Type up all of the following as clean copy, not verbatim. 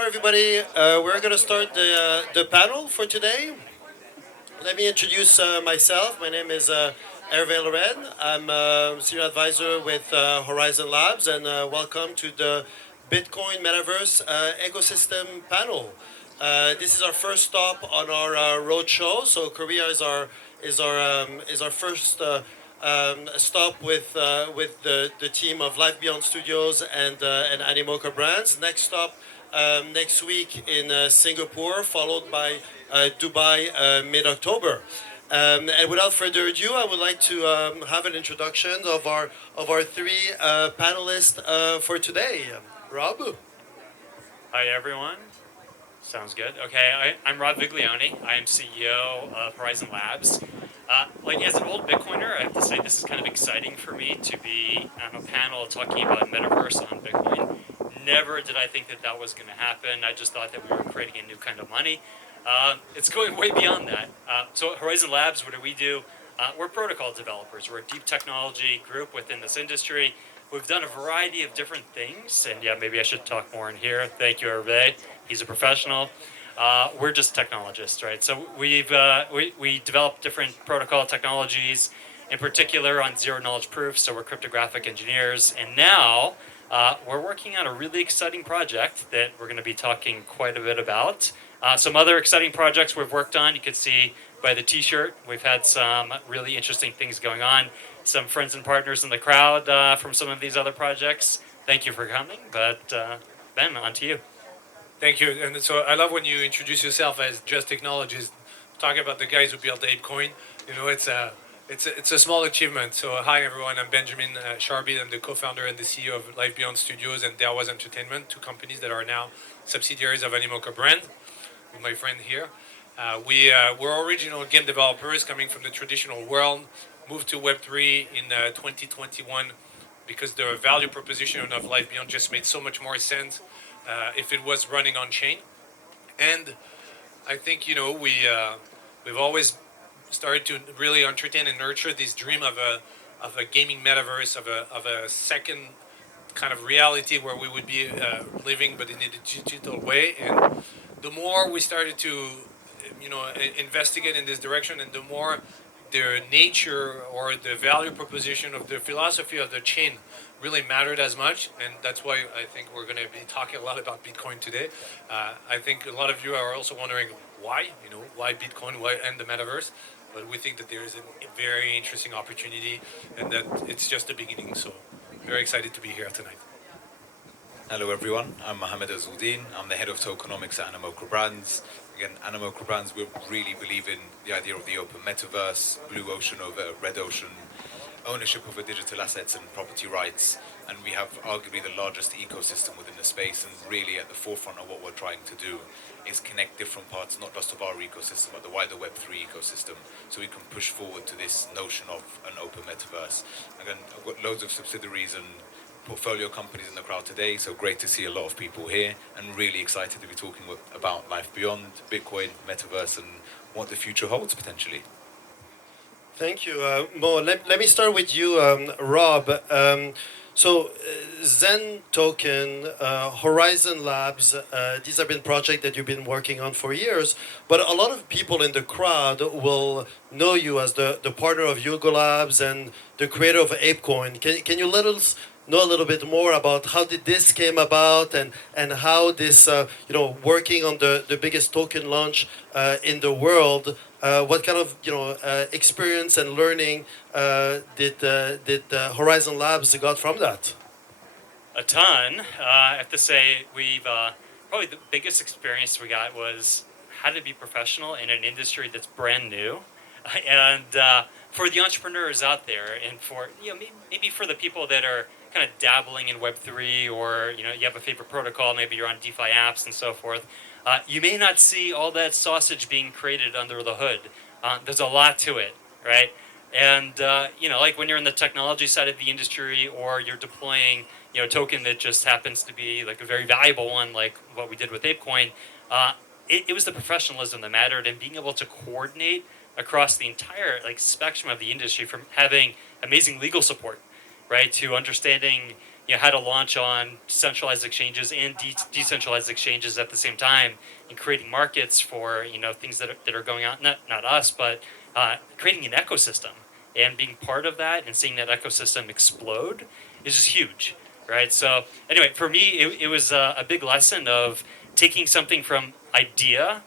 Hello, everybody. We're going to start the panel for today. Let me introduce myself. My name is Herve Larren. I'm a senior advisor with Horizen Labs, and welcome to the Bitcoin Metaverse Ecosystem panel. This is our first stop on our roadshow. So Korea is our first stop with the team of Life Beyond Studios and Animoca brands. Next stop next week in Singapore, followed by Dubai mid-October. And without further ado, I would like to have an introduction of our three panelists for today. Rob? Hi, everyone. Sounds good. Okay, I'm Rob Viglione. I am CEO of Horizen Labs. As an old Bitcoiner, I have to say this is kind of exciting for me to be on a panel talking about metaverse on Bitcoin. Never did I think that was going to happen. I just thought that we were creating a new kind of money. It's going way beyond that. So at Horizen Labs, what do we do? We're protocol developers. We're a deep technology group within this industry. We've done a variety of different things, and yeah, maybe I should talk more in here. Thank you, Herve. He's a professional. We're just technologists, right? So we develop different protocol technologies, in particular on zero knowledge proof. So we're cryptographic engineers, and now we're working on a really exciting project that we're going to be talking quite a bit about. Some other exciting projects we've worked on, you can see by the T-shirt, we've had some really interesting things going on. Some friends and partners in the crowd from some of these other projects. Thank you for coming, but Ben, on to you. Thank you. And so I love when you introduce yourself as just technologists, talking about the guys who built ApeCoin. You know, it's a small achievement. So hi everyone, I'm Benjamin Charbit. I'm the co-founder and the CEO of Life Beyond Studios and Darewise Entertainment, two companies that are now subsidiaries of Animoca brand. With my friend here, we're original game developers coming from the traditional world. Moved to Web3 in 2021 because the value proposition of Life Beyond just made so much more sense if it was running on chain. And I think we've always started to really entertain and nurture this dream of a gaming metaverse, of a second kind of reality where we would be living but in a digital way. And the more we started to investigate in this direction, and the more the nature or the value proposition of the philosophy of the chain really mattered as much. And that's why I think we're going to be talking a lot about Bitcoin today. I think a lot of you are also wondering why Bitcoin, why and the metaverse. But we think that there is a very interesting opportunity and that it's just the beginning. So very excited to be here tonight. Hello everyone, I'm Mohammed Ezeldin. I'm the head of Tokenomics at Animoca Brands. Again, Animoca Brands, we really believe in the idea of the open metaverse, blue ocean over red ocean, ownership over digital assets and property rights. And we have arguably the largest ecosystem within the space, and really at the forefront of what we're trying to do is connect different parts, not just of our ecosystem, but the wider Web3 ecosystem, so we can push forward to this notion of an open metaverse. Again, I've got loads of subsidiaries and portfolio companies in the crowd today, so great to see a lot of people here, and really excited to be talking about Life Beyond, Bitcoin, Metaverse, and what the future holds potentially. Thank you, Mo. Let me start with you, Rob. So Zen Token, Horizen Labs, these have been projects that you've been working on for years, but a lot of people in the crowd will know you as the partner of Yugo Labs and the creator of ApeCoin. Can you let us know a little bit more about how did this came about and how this, working on the biggest token launch in the world, what kind of experience and learning did Horizen Labs got from that? A ton. I have to say we've probably the biggest experience we got was how to be professional in an industry that's brand new, and for the entrepreneurs out there, and for maybe for the people that are kind of dabbling in Web3, or you have a favorite protocol, maybe you're on DeFi apps and so forth. You may not see all that sausage being created under the hood. There's a lot to it, right? And like when you're in the technology side of the industry, or you're deploying a token that just happens to be like a very valuable one, like what we did with ApeCoin. It was the professionalism that mattered, and being able to coordinate across the entire spectrum of the industry, from having amazing legal support, right, to understanding how to launch on centralized exchanges and decentralized exchanges at the same time, and creating markets for things that are going on. Not us, but creating an ecosystem and being part of that and seeing that ecosystem explode is just huge, right? So anyway, for me, it was a big lesson of taking something from idea,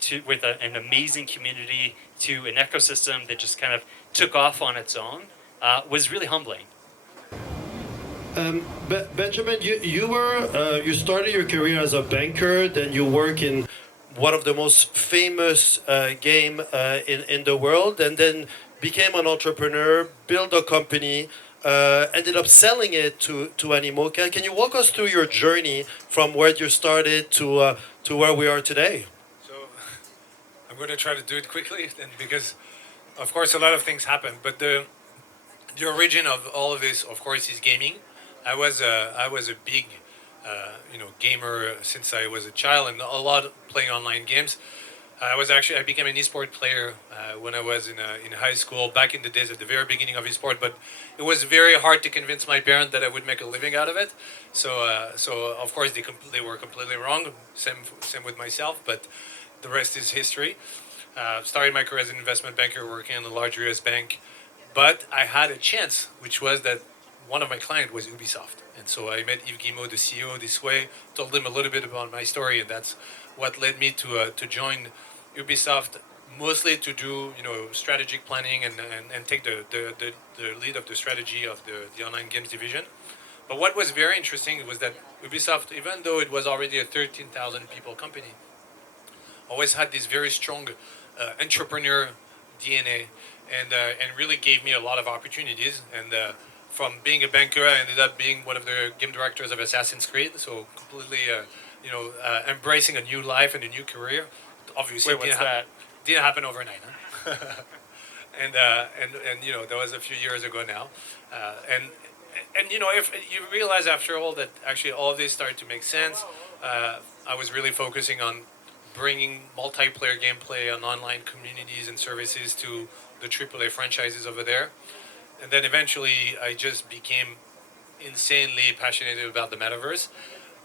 to with an amazing community to an ecosystem that just kind of took off on its own, was really humbling. Benjamin, you started your career as a banker, then you work in one of the most famous game in the world, and then became an entrepreneur, built a company, ended up selling it to Animoca. Can you walk us through your journey from where you started to where we are today? So I'm going to try to do it quickly, then, because of course a lot of things happen. But the origin of all of this, of course, is gaming. I was a big gamer since I was a child, and a lot playing online games. I became an esport player when I was in high school, back in the days at the very beginning of esport. But it was very hard to convince my parents that I would make a living out of it. So of course they were completely wrong. Same with myself. But the rest is history. Started my career as an investment banker, working in a large US bank. But I had a chance, which was that one of my clients was Ubisoft. And so I met Yves Guillemot, the CEO, this way, told him a little bit about my story, and that's what led me to join Ubisoft, mostly to do strategic planning and take the lead of the strategy of the online games division. But what was very interesting was that Ubisoft, even though it was already a 13,000 people company, always had this very strong entrepreneur DNA, and really gave me a lot of opportunities. And from being a banker, I ended up being one of the game directors of Assassin's Creed. So completely, embracing a new life and a new career. Obviously, Wait, what's that? Didn't happen overnight, huh? and that was a few years ago now. And if you realize after all that actually all of this started to make sense, I was really focusing on bringing multiplayer gameplay and online communities and services to the AAA franchises over there. And then eventually I just became insanely passionate about the metaverse.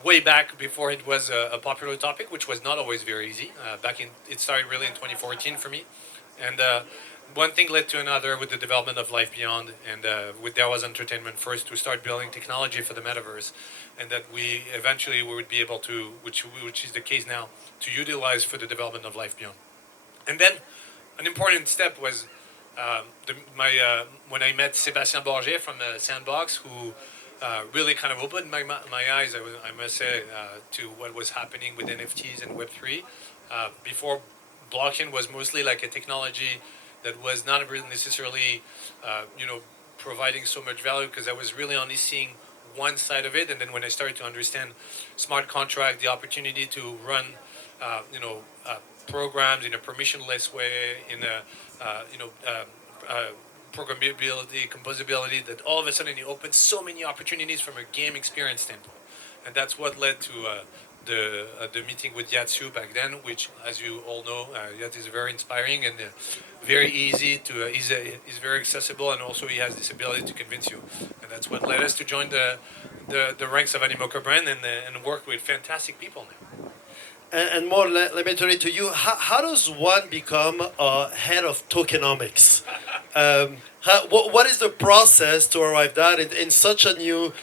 Way back before it was a popular topic, which was not always very easy. It started really in 2014 for me. And one thing led to another with the development of Life Beyond, and with Darewise Entertainment first, to start building technology for the metaverse, and that we eventually would be able to, which is the case now, to utilize for the development of Life Beyond. And then an important step was when I met Sébastien Borget from Sandbox, who really kind of opened my eyes, I must say, to what was happening with NFTs and Web3. Before, blockchain was mostly like a technology that was not really necessarily, providing so much value, because I was really only seeing one side of it. And then when I started to understand smart contract, the opportunity to run, programs in a permissionless way, in a, programmability, composability, that all of a sudden it opens so many opportunities from a game experience standpoint. And that's what led to the meeting with Yatsu back then, which, as you all know, Yat is very inspiring and very easy to. He's very accessible, and also he has this ability to convince you. And that's what led us to join the ranks of Animoca brand and work with fantastic people now. And more, let me turn it to you. How does one become a head of tokenomics? What is the process to arrive at in such a new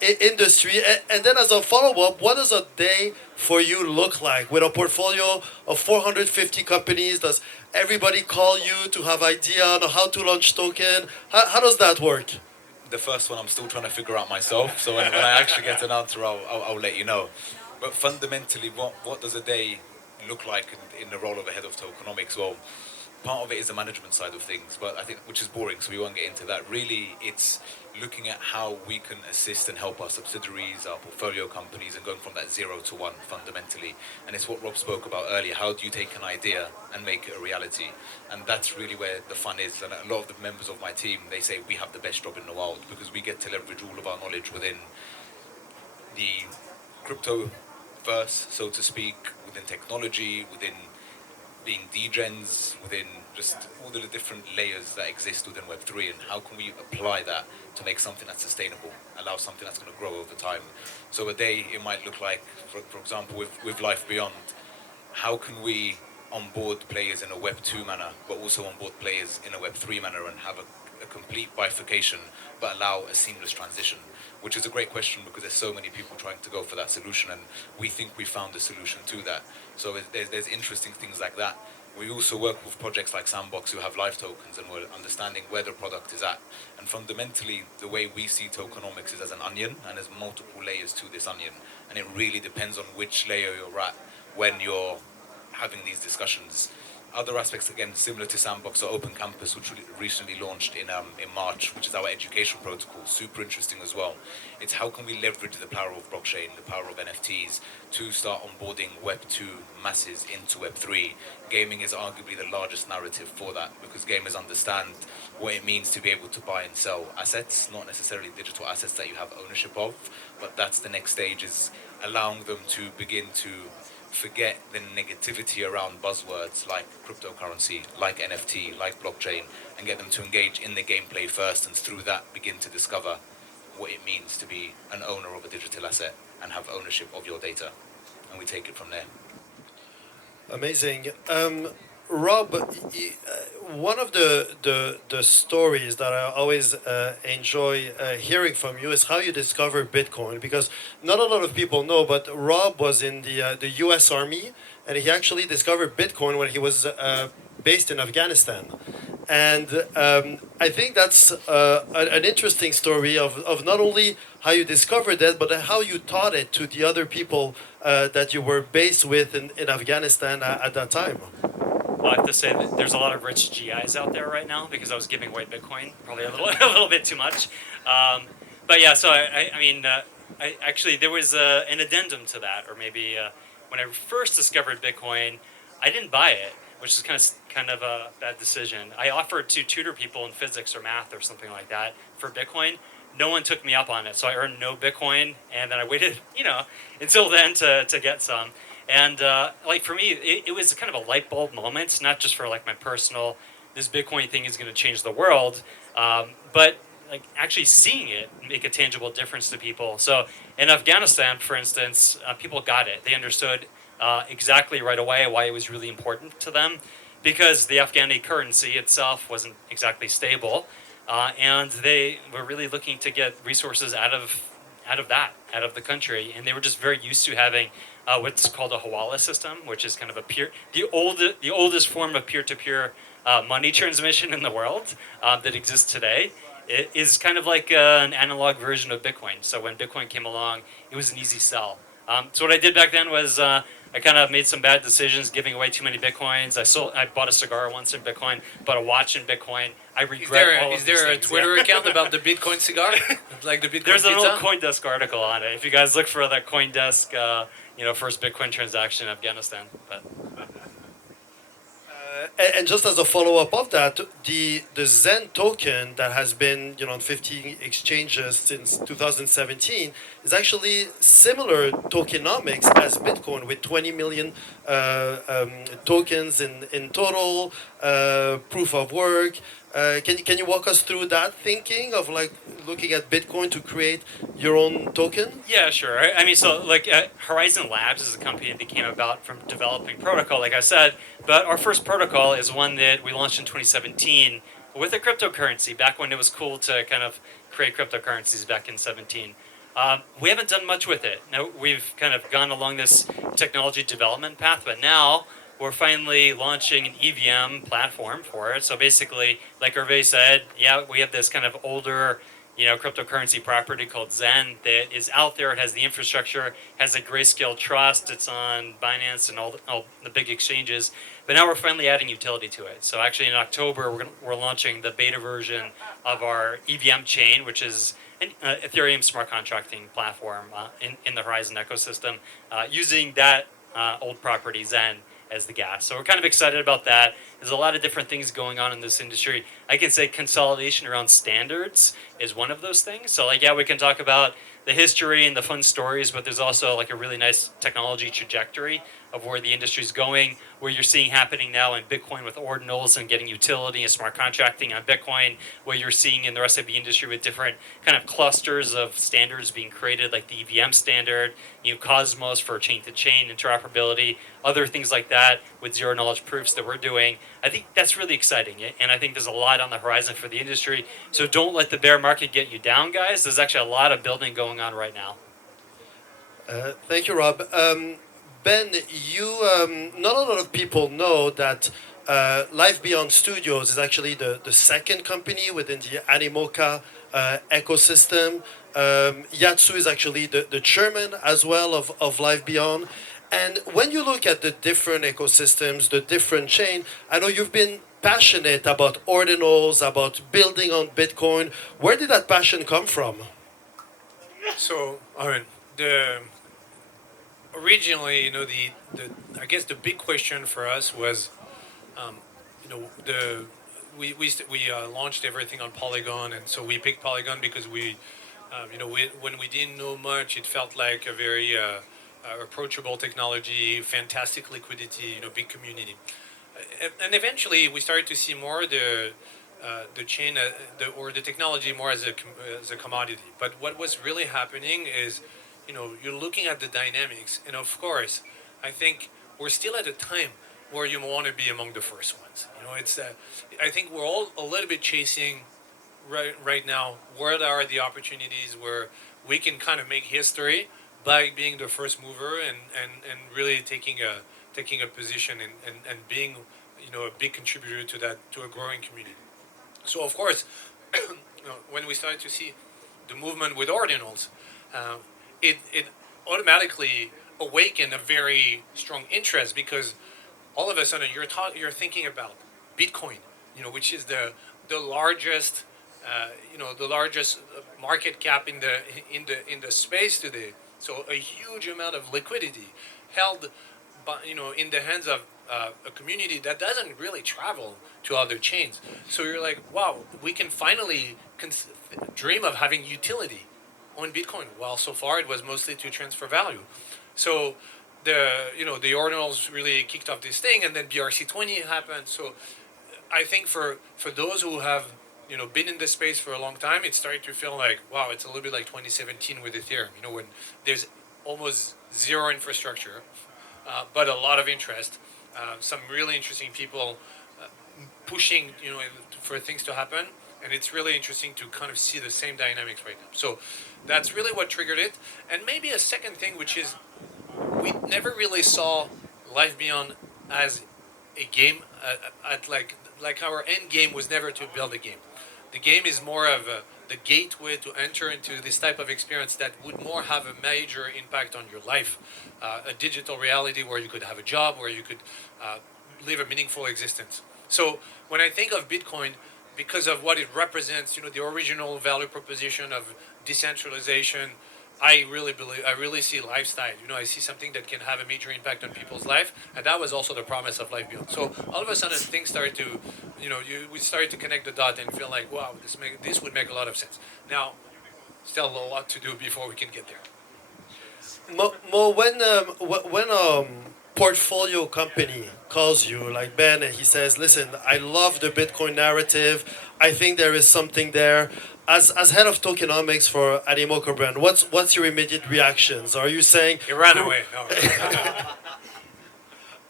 industry? And then as a follow-up, what does a day for you look like? With a portfolio of 450 companies, does everybody call you to have idea on how to launch token? How does that work? The first one I'm still trying to figure out myself. So when I actually get an answer, I'll let you know. But fundamentally, what does a day look like in the role of a head of tokenomics? Well, part of it is the management side of things, but I think, which is boring, so we won't get into that. Really, it's looking at how we can assist and help our subsidiaries, our portfolio companies, and going from that 0 to 1 fundamentally. And it's what Rob spoke about earlier. How do you take an idea and make it a reality? And that's really where the fun is. And a lot of the members of my team, they say we have the best job in the world, because we get to leverage all of our knowledge within the crypto verse, so to speak, within technology, within being degens, within just all the different layers that exist within Web3, and how can we apply that to make something that's sustainable, allow something that's going to grow over time. So a day, it might look like, for example, with Life Beyond, how can we onboard players in a Web2 manner, but also onboard players in a Web3 manner and have a complete bifurcation, but allow a seamless transition? Which is a great question because there's so many people trying to go for that solution, and we think we found a solution to that. So there's interesting things like that. We also work with projects like Sandbox who have live tokens, and we're understanding where the product is at. And fundamentally, the way we see tokenomics is as an onion, and there's multiple layers to this onion. And it really depends on which layer you're at when you're having these discussions. Other aspects, again, similar to Sandbox, are Open Campus, which we recently launched in March, which is our education protocol. Super interesting as well. It's how can we leverage the power of blockchain, the power of NFTs, to start onboarding Web 2 masses into Web 3. Gaming is arguably the largest narrative for that, because gamers understand what it means to be able to buy and sell assets, not necessarily digital assets that you have ownership of, but that's the next stage, is allowing them to begin to forget the negativity around buzzwords like cryptocurrency, like NFT, like blockchain, and get them to engage in the gameplay first, and through that begin to discover what it means to be an owner of a digital asset and have ownership of your data. And we take it from there. Amazing. Rob, one of the stories that I always enjoy hearing from you is how you discovered Bitcoin, because not a lot of people know, but Rob was in the U.S. Army, and he actually discovered Bitcoin when he was based in Afghanistan. And I think that's an interesting story of not only how you discovered it, but how you taught it to the other people that you were based with in Afghanistan at that time. Well, I have to say that there's a lot of rich GIs out there right now because I was giving away Bitcoin, probably a little bit too much. But yeah, so I mean, I actually there was an addendum to that, or maybe when I first discovered Bitcoin, I didn't buy it, which is kind of a bad decision. I offered to tutor people in physics or math or something like that for Bitcoin. No one took me up on it, so I earned no Bitcoin, and then I waited, until then to get some. And like for me, it was kind of a light bulb moment, not just for like my personal, this Bitcoin thing is going to change the world, but like actually seeing it make a tangible difference to people. So in Afghanistan, for instance, people got it. They understood exactly right away why it was really important to them, because the Afghani currency itself wasn't exactly stable, and they were really looking to get resources out of the country, and they were just very used to having what's called a hawala system, which is kind of the oldest form of peer-to-peer money transmission in the world that exists today. It is kind of like an analog version of Bitcoin. So when Bitcoin came along, it was an easy sell. So what I did back then was I kind of made some bad decisions, giving away too many Bitcoins. I bought a cigar once in Bitcoin, bought a watch in Bitcoin. I regret all of these things. Is there a Twitter account about the Bitcoin cigar? Like the Bitcoin There's an pizza? old CoinDesk article on it. If you guys look for that CoinDesk, first Bitcoin transaction in Afghanistan. But And just as a follow-up of that, the Zen token that has been on 50 exchanges since 2017 is actually similar tokenomics as Bitcoin, with 20 million tokens in total, proof of work. Can you walk us through that thinking of like looking at Bitcoin to create your own token? yeah, sure. I mean, so like Horizen Labs is a company that came about from developing protocol, like I said. But our first protocol is one that we launched in 2017 with a cryptocurrency, back when it was cool to kind of create cryptocurrencies back in 17. We haven't done much with it. Now, we've kind of gone along this technology development path, but now we're finally launching an EVM platform for it. So basically, like Herve said, yeah, we have this kind of older, cryptocurrency property called Zen that is out there. It has the infrastructure, has a Grayscale trust. It's on Binance and all the big exchanges. But now we're finally adding utility to it. So actually, in October, we're launching the beta version of our EVM chain, which is an Ethereum smart contracting platform in the Horizen ecosystem, using that old property Zen as the gas. So we're kind of excited about that. There's a lot of different things going on in this industry. I can say consolidation around standards is one of those things. So like, yeah, we can talk about the history and the fun stories, but there's also like a really nice technology trajectory of where the industry is going, where you're seeing happening now in Bitcoin with ordinals and getting utility and smart contracting on Bitcoin, what you're seeing in the rest of the industry with different kind of clusters of standards being created, like the EVM standard, Cosmos for chain-to-chain interoperability, other things like that with zero-knowledge proofs that we're doing. I think that's really exciting, and I think there's a lot on the horizon for the industry. So don't let the bear market get you down, guys. There's actually a lot of building going on right now. Thank you, Rob. Ben, not a lot of people know that Live Beyond Studios is actually the second company within the Animoca ecosystem. Yatsu is actually the chairman as well of Live Beyond. And when you look at the different ecosystems, the different chain, I know you've been passionate about ordinals, about building on Bitcoin. Where did that passion come from? So, I mean, originally, I guess the big question for us was, we launched everything on Polygon, and so we picked Polygon because when we didn't know much, it felt like a very approachable technology, fantastic liquidity, big community, and eventually we started to see more the chain or the technology more as a commodity. But what was really happening is, you're looking at the dynamics, and of course, I think we're still at a time where you want to be among the first ones. I think we're all a little bit chasing right now where are the opportunities where we can kind of make history by being the first mover and really taking a position and being a big contributor to a growing community. So of course, when we started to see the movement with ordinals, it automatically awakened a very strong interest, because all of a sudden you're thinking about Bitcoin, which is the largest the largest market cap in the space today. So a huge amount of liquidity held in the hands of a community that doesn't really travel to other chains. So you're like, wow, we can finally dream of having utility on Bitcoin. Well, so far it was mostly to transfer value. So the ordinals really kicked off this thing, and then BRC20 happened. So I think for those who have been in this space for a long time, it started to feel like, wow, it's a little bit like 2017 with Ethereum. When there's almost zero infrastructure, but a lot of interest, some really interesting people pushing for things to happen, and it's really interesting to kind of see the same dynamics right now. So that's really what triggered it. And maybe a second thing, which is, we never really saw Life Beyond as a game. Like our end game was never to build a game. The game is more of the gateway to enter into this type of experience that would more have a major impact on your life, a digital reality where you could have a job, where you could live a meaningful existence. So when I think of Bitcoin, because of what it represents, the original value proposition of decentralization, I really see lifestyle. I see something that can have a major impact on people's life, and that was also the promise of Life Beyond. So all of a sudden, things started to, we started to connect the dot and feel like, wow, this would make a lot of sense. Now, still a lot to do before we can get there. Mo, when portfolio company calls you, like Ben, and he says, listen, I love the Bitcoin narrative, I think there is something there. As head of tokenomics for Animoca brand, what's your immediate reactions? Are you saying he ran away? No.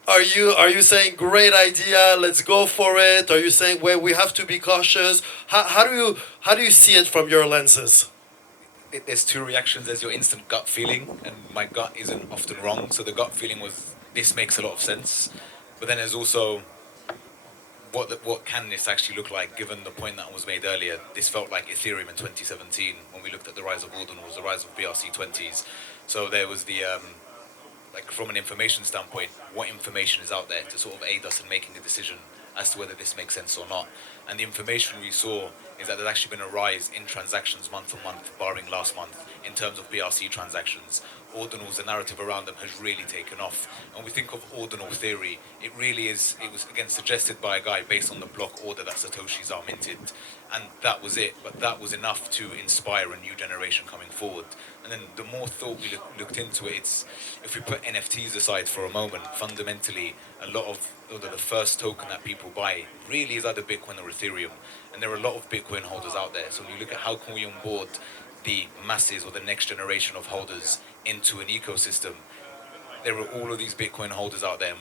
Are you saying great idea, let's go for it? Are you saying, well, we have to be cautious? How do you see it from your lenses? There's two reactions. There's your instant gut feeling, and my gut isn't often wrong. So the gut feeling was, this makes a lot of sense. But then there's also, what can this actually look like, given the point that was made earlier? This felt like Ethereum in 2017 when we looked at the rise of ordinals, the rise of BRC20s. So there was the, like from an information standpoint, what information is out there to sort of aid us in making a decision as to whether this makes sense or not. And the information we saw is that there's actually been a rise in transactions month on month, barring last month, in terms of BRC transactions. Ordinals, the narrative around them has really taken off. When we think of ordinal theory, it really is, it was again suggested by a guy based on the block order that Satoshi's are minted. And that was it, but that was enough to inspire a new generation coming forward. And then the more thought we looked into it, it's, if we put NFTs aside for a moment, fundamentally, a lot of the first token that people buy really is either Bitcoin or Ethereum. And there are a lot of Bitcoin holders out there. So when you look at how can we onboard the masses or the next generation of holders into an ecosystem, there are all of these Bitcoin holders out there,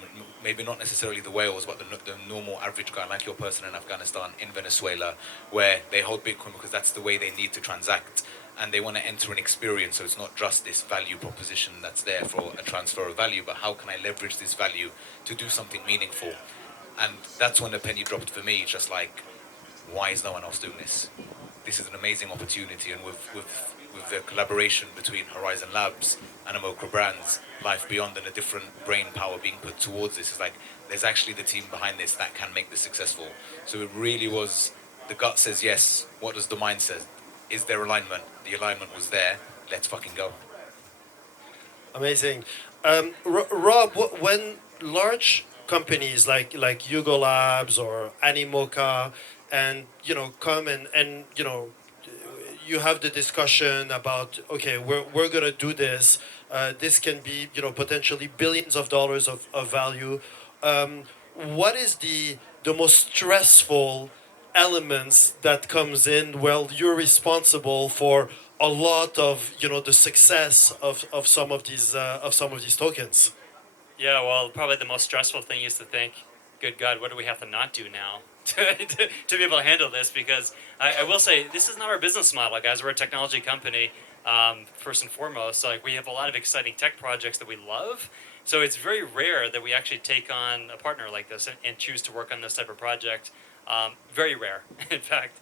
maybe not necessarily the whales, but the normal average guy, like your person in Afghanistan, in Venezuela, where they hold Bitcoin because that's the way they need to transact, and they want to enter an experience, so it's not just this value proposition that's there for a transfer of value, but how can I leverage this value to do something meaningful? And that's when the penny dropped for me, just like, why is no one else doing this? This is an amazing opportunity, and with the collaboration between Horizen Labs, Animoca Brands, Life Beyond, and a different brain power being put towards this, is like, there's actually the team behind this that can make this successful. So it really was, the gut says yes, what does the mind say? Is there alignment? The alignment was there, let's fucking go. Amazing. Rob, when large companies like Hugo Labs or Animoca, and come and you have the discussion about, okay, we're gonna do this. This can be potentially billions of dollars of value. What is the most stressful elements that comes in? Well, you're responsible for a lot of the success of some of these tokens. Yeah, well, probably the most stressful thing is to think, good God, what do we have to not do now to be able to handle this? Because I will say, this is not our business model, guys. We're a technology company, first and foremost. So, like, we have a lot of exciting tech projects that we love. So it's very rare that we actually take on a partner like this and choose to work on this type of project. Very rare, in fact.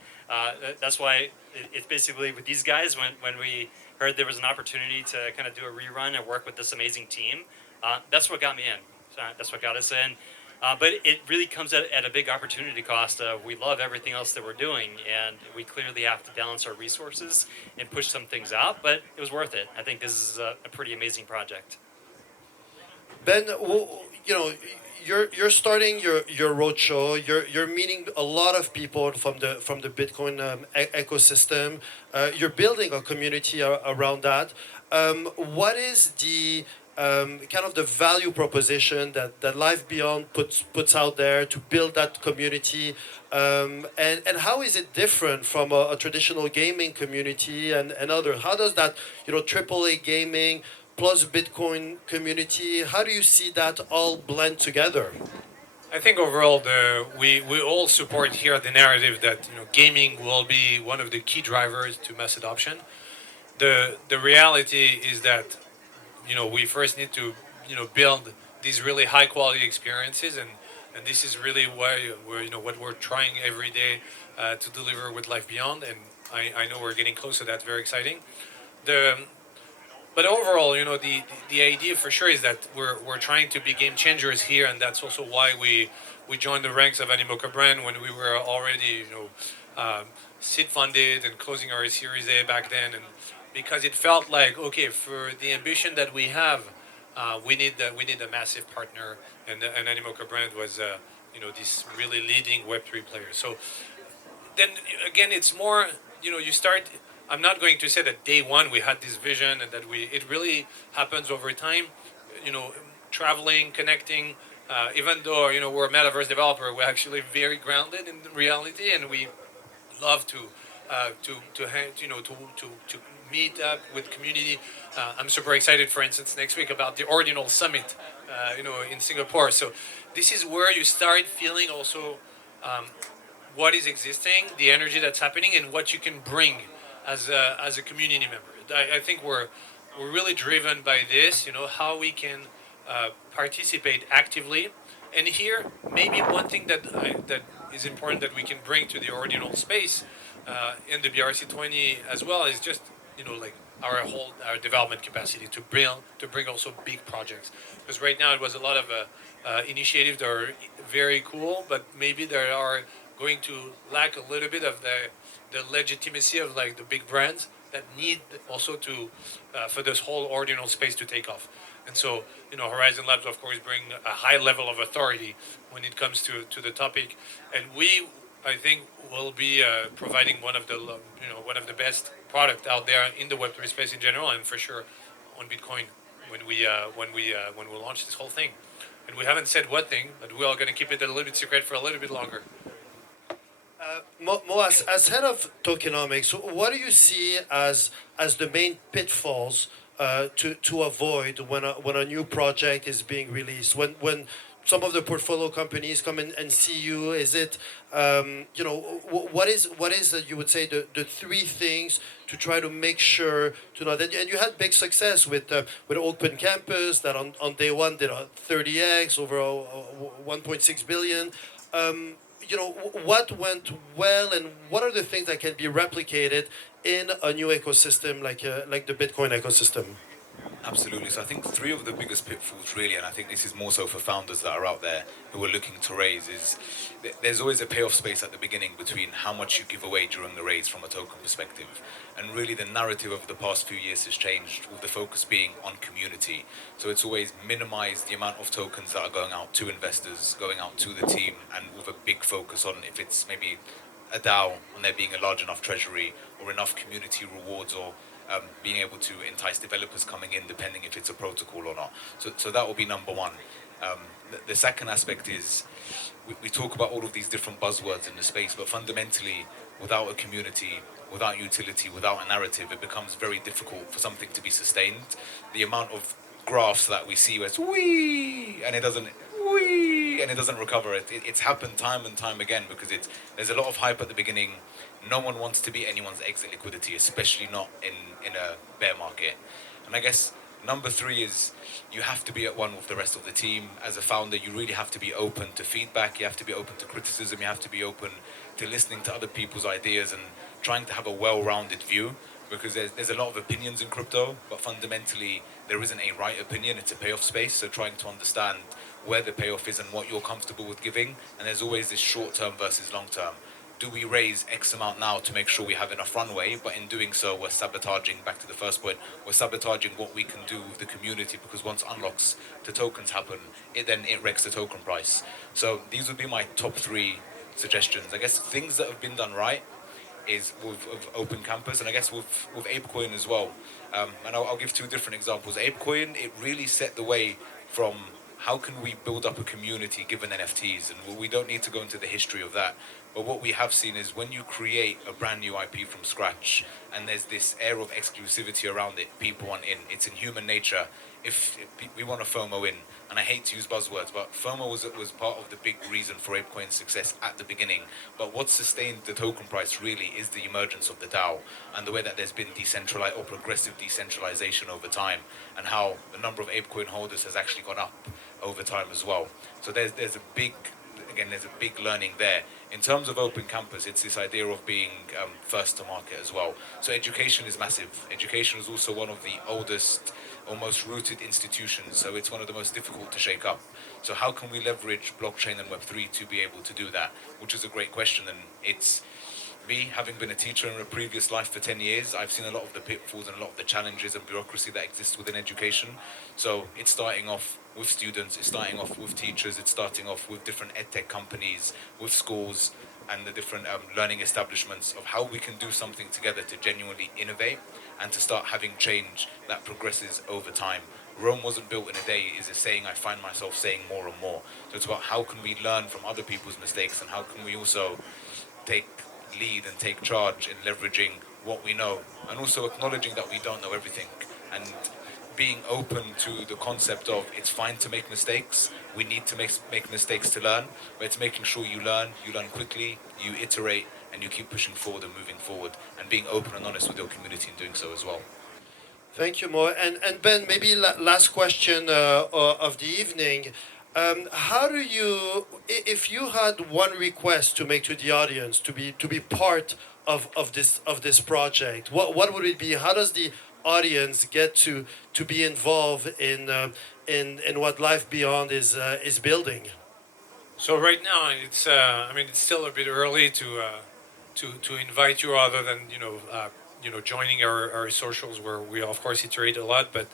That's why it's basically with these guys, when we heard there was an opportunity to kind of do a rerun and work with this amazing team, that's what got me in. That's what got us in. But it really comes at a big opportunity cost. We love everything else that we're doing, and we clearly have to balance our resources and push some things out, but it was worth it. I think this is a pretty amazing project. Ben, you're starting your roadshow. You're meeting a lot of people from the Bitcoin ecosystem. You're building a community around that. What is the kind of the value proposition that Life Beyond puts out there to build that community, and how is it different from a traditional gaming community and other? How does that AAA gaming plus Bitcoin community, how do you see that all blend together? I think overall, we all support here the narrative that gaming will be one of the key drivers to mass adoption. The reality is that we first need to build these really high quality experiences, and this is really why we're what we're trying every day to deliver with Life Beyond, and I know we're getting close to that. Very exciting. But overall, the idea for sure is that we're trying to be game changers here, and that's also why we joined the ranks of Animoca brand when we were already seed funded and closing our Series A back then, and because it felt like, okay, for the ambition that we have, we need a massive partner, and Animoca brand was this really leading Web3 player. So then again, it's more you start. I'm not going to say that day one we had this vision and that it really happens over time. Traveling, connecting. Even though we're a metaverse developer, we're actually very grounded in reality, and we love to meet up with community. I'm super excited, for instance, next week about the Ordinal Summit, in Singapore. So this is where you start feeling also what is existing, the energy that's happening, and what you can bring as a community member. I think we're really driven by this. How we can participate actively. And here, maybe one thing that is important that we can bring to the Ordinal space in the BRC20 as well is just like our development capacity to bring also big projects. Because right now it was a lot of initiatives that are very cool, but maybe they are going to lack a little bit of the the legitimacy of like the big brands that need also to for this whole ordinal space to take off. And so, Horizen Labs, of course, bring a high level of authority when it comes to the topic, and we, I think, will be providing one of the best product out there in the Web3 space in general, and for sure on Bitcoin when we launch this whole thing. And we haven't said what thing, but we are going to keep it a little bit secret for a little bit longer. Mo, as head of Tokenomics, what do you see as the main pitfalls to avoid when a new project is being released? When some of the portfolio companies come in and see you, is it what is you would say the three things to try to make sure to know that? And you had big success with Open Campus that on day one did a 30x over 1.6 billion. What went well, and what are the things that can be replicated in a new ecosystem like the Bitcoin ecosystem? Absolutely. So I think three of the biggest pitfalls, really, and I think this is more so for founders that are out there who are looking to raise, is there's always a payoff space at the beginning between how much you give away during the raise from a token perspective. And really the narrative of the past few years has changed, with the focus being on community. So it's always minimized the amount of tokens that are going out to investors, going out to the team, and with a big focus on if it's maybe a DAO and there being a large enough treasury or enough community rewards, or being able to entice developers coming in, depending if it's a protocol or not. So that will be number one. The second aspect is we talk about all of these different buzzwords in the space, but fundamentally, without a community, without utility, without a narrative, it becomes very difficult for something to be sustained. The amount of graphs that we see where it's wee and it doesn't wee and it doesn't recover. It's happened time and time again because there's a lot of hype at the beginning. No one wants to be anyone's exit liquidity, especially not in a bear market. And I guess number three is you have to be at one with the rest of the team. As a founder, you really have to be open to feedback. You have to be open to criticism. You have to be open to listening to other people's ideas and trying to have a well-rounded view, because there's a lot of opinions in crypto, but fundamentally there isn't a right opinion. It's a payoff space. So trying to understand where the payoff is and what you're comfortable with giving. And there's always this short-term versus long-term. Do we raise X amount now to make sure we have enough runway? But in doing so, we're sabotaging, back to the first point, we're sabotaging what we can do with the community, because once unlocks to tokens happen, it wrecks the token price. So these would be my top three suggestions. I guess things that have been done right is with Open Campus, and I guess with ApeCoin as well. And I'll give two different examples. ApeCoin, it really set the way from how can we build up a community given NFTs, and we don't need to go into the history of that. But what we have seen is when you create a brand new IP from scratch and there's this air of exclusivity around it, people want in. It's in human nature. If we want to FOMO in, and I hate to use buzzwords, but FOMO was part of the big reason for ApeCoin's success at the beginning. But what sustained the token price really is the emergence of the DAO and the way that there's been decentralized or progressive decentralization over time, and how the number of ApeCoin holders has actually gone up over time as well. So there's a big learning there. In terms of Open Campus, it's this idea of being first to market as well. So education is massive. Education is also one of the oldest, almost rooted institutions, so it's one of the most difficult to shake up. So how can we leverage blockchain and Web3 to be able to do that? Which is a great question, and it's me, having been a teacher in a previous life for 10 years, I've seen a lot of the pitfalls and a lot of the challenges and bureaucracy that exists within education. So it's starting off with students, it's starting off with teachers, it's starting off with different edtech companies, with schools and the different learning establishments, of how we can do something together to genuinely innovate and to start having change that progresses over time. Rome wasn't built in a day is a saying I find myself saying more and more. So it's about how can we learn from other people's mistakes, and how can we also take lead and take charge in leveraging what we know, and also acknowledging that we don't know everything, and being open to the concept of it's fine to make mistakes. We need to make mistakes to learn, but it's making sure you learn quickly, you iterate, and you keep pushing forward and moving forward, and being open and honest with your community in doing so as well. Thank you, Mo. And Ben, maybe last question of the evening. How do you, if you had one request to make to the audience to be part of this project, what would it be? How does the audience get to be involved in what Life Beyond is building? So right now, it's still a bit early to to invite you, other than joining our socials, where we of course iterate a lot, but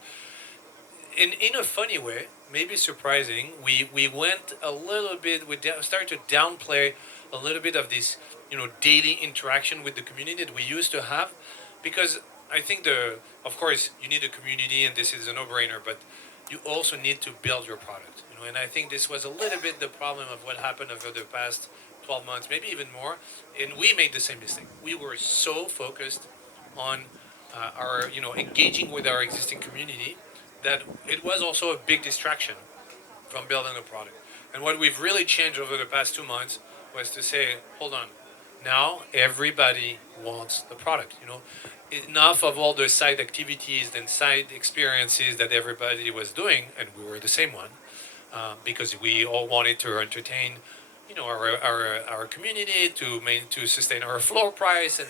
in a funny way, maybe surprising, we went a little bit. We started to downplay a little bit of this daily interaction with the community that we used to have, because I think of course you need a community, and this is a no-brainer, but you also need to build your product. And I think this was a little bit the problem of what happened over the past 12 months, maybe even more. And we made the same mistake. We were so focused on our engaging with our existing community that it was also a big distraction from building a product. And what we've really changed over the past 2 months was to say, hold on, now everybody wants the product. Enough of all the side activities and side experiences that everybody was doing, and we were the same one, because we all wanted to entertain, our community, to sustain our floor price. And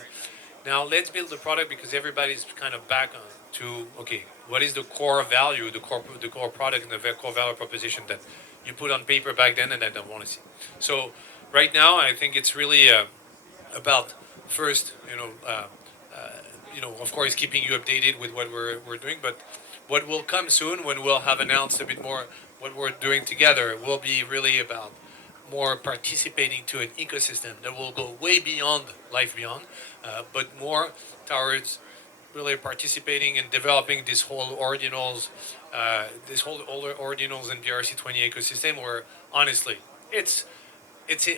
now let's build the product, because everybody's kind of back on to, okay, what is the core value, the core product, and the core value proposition that you put on paper back then and I don't want to see. So right now, I think it's really about first, of course, keeping you updated with what we're doing, but what will come soon, when we'll have announced a bit more what we're doing together, will be really about more participating to an ecosystem that will go way beyond Life Beyond, but more towards really participating and developing this whole ordinals and BRC20 ecosystem, where honestly, it's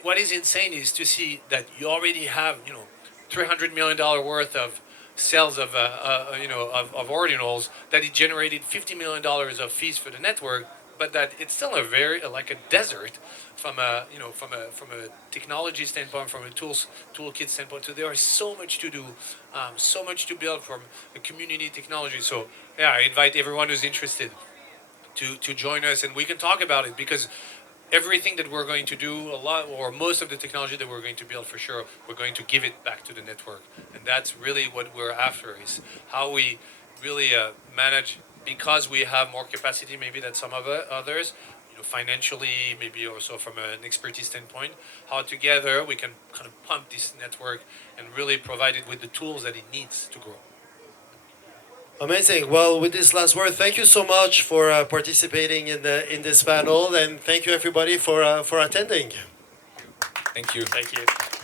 what is insane is to see that you already have $300 million worth of sales of ordinals, that it generated $50 million of fees for the network, but that it's still a very like a desert from a technology standpoint, from a toolkit standpoint. So there is so much to do, so much to build from a community technology. So yeah, I invite everyone who's interested to join us, and we can talk about it, because everything that we're going to do, a lot or most of the technology that we're going to build, for sure, we're going to give it back to the network. And that's really what we're after, is how we really manage, because we have more capacity maybe than some of others, financially, maybe also from an expertise standpoint, how together we can kind of pump this network and really provide it with the tools that it needs to grow. Amazing. Well, with this last word, thank you so much for participating in this panel, and thank you everybody for attending. Thank you. Thank you.